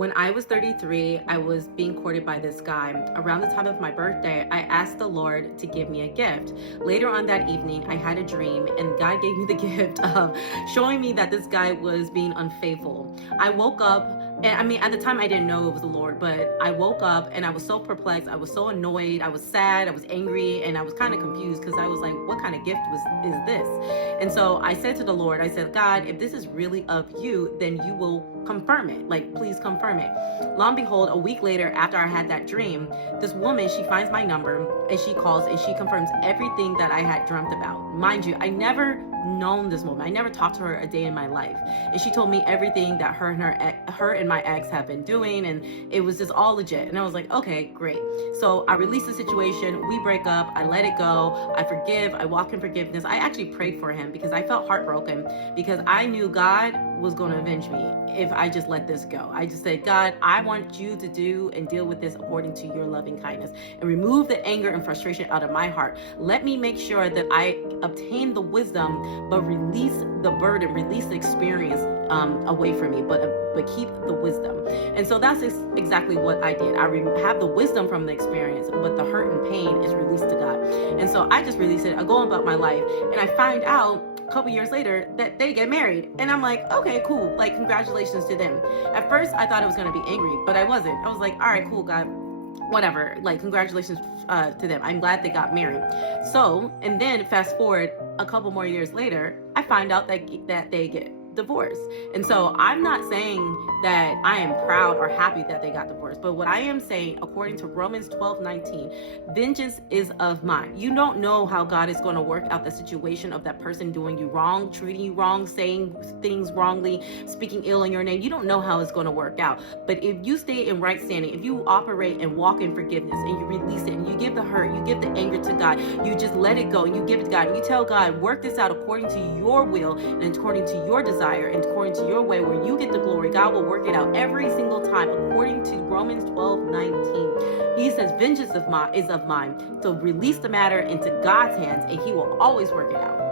When I was 33, I was being courted by this guy. Around the time of my birthday, I asked the Lord to give me a gift. Later on that evening, I had a dream, and God gave me the gift of showing me that this guy was being unfaithful. I woke up, and I mean, at the time, I didn't know it was the Lord, but I woke up and I was so perplexed. I was so annoyed. I was sad. I was angry, and I was kind of confused because I was like, what kind of gift is this? And so I said to the Lord, I said, God, if this is really of you, then you will confirm it. Like, please confirm it. Lo and behold, a week later, after I had that dream, this woman, she finds my number and she calls and she confirms everything that I had dreamt about. Mind you, I never known this woman. I never talked to her a day in my life. And she told me everything that her and my ex have been doing, and it was just all legit. And I was like, okay, great. So I released the situation, we break up, I let it go, I forgive, I walk in forgiveness. I actually prayed for him because I felt heartbroken because I knew God was going to avenge me if I just let this go. I just said, God, I want you to do and deal with this according to your loving kindness and remove the anger and frustration out of my heart. Let me make sure that I obtain the wisdom, but release the burden, release the experience away from me, but keep the wisdom. And so that's exactly what I did. I have the wisdom from the experience, but the hurt and pain is released to God. And so I just released it. I go about my life, and I find out a couple years later that they get married. And I'm like, okay, cool. Like, congratulations to them. At first, I thought I was going to be angry, but I wasn't. I was like, all right, cool, God. Whatever, like, congratulations to them. I'm glad they got married. So, and then fast forward a couple more years later, I find out that they get divorced. And so I'm not saying that I am proud or happy that they got divorced, but what I am saying, according to Romans 12:19, vengeance is of mine. You don't know how God is going to work out the situation of that person doing you wrong, treating you wrong, saying things wrongly, speaking ill in your name. You don't know how it's going to work out. But if you stay in right standing, if you operate and walk in forgiveness and you release it and you give the hurt, you give the anger to God, you just let it go and you give it to God and you tell God, work this out according to your will and according to your desire and according to your way where you get the glory, God will work it out every single time according to Romans 12:19. He says, vengeance is of mine. So release the matter into God's hands and he will always work it out.